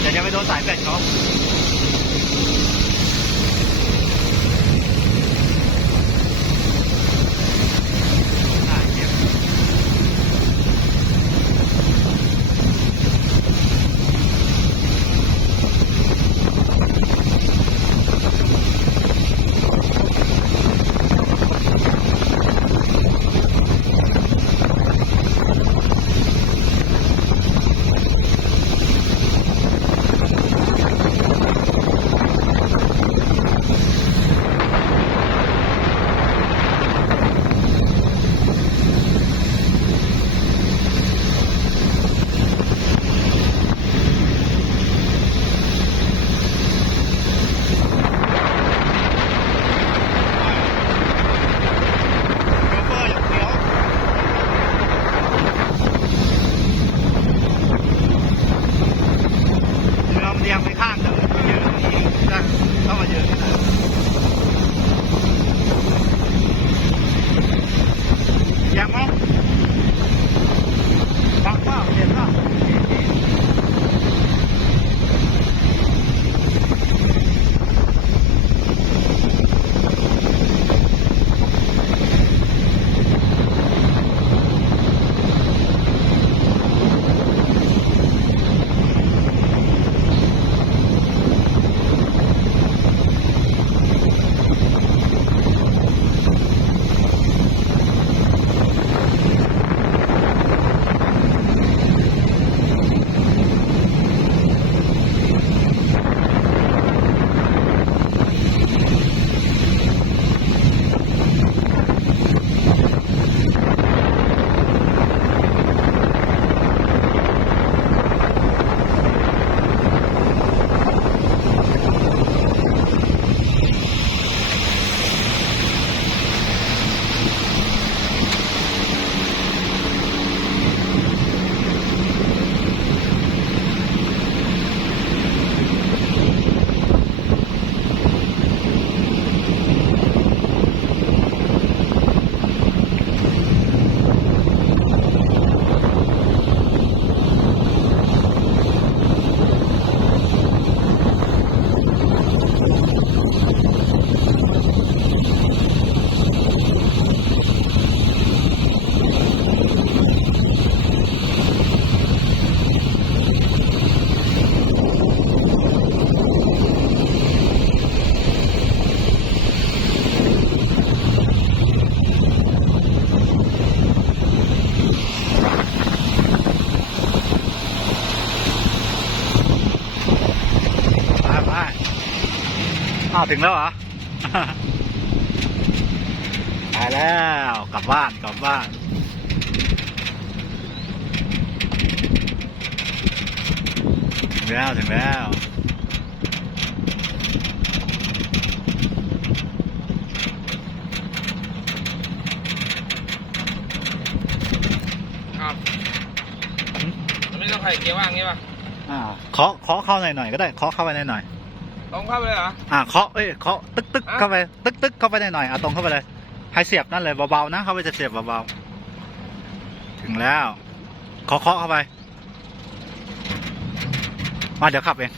เดี๋ยวจะไปโดนสายเป็ดเขาเรียงไปข้างเดี๋ยวเยอะนะเข้ามาเยอะนะยังไหมบังเปล่าเห็นป่ะอ้าวถึงแล้วเหรอ ไปแล้วกลับบ้านถึงแล้วครับมันไม่ต้องใส่เกียร์ว่างงี้ป่ะเคาะเข้าหน่อยก็ได้เคาะเข้าไปหน่อยตรงเข้าไปเลยเหรอเคาะตึกเข้าไปตึกเข้าไปหน่อยตรงเข้าไปเลยให้เสียบนั่นเลยเบาๆนะเข้าไปจะเสียบเบาๆถึงแล้วเคาะเข้าไปมาเดี๋ยวขับเอง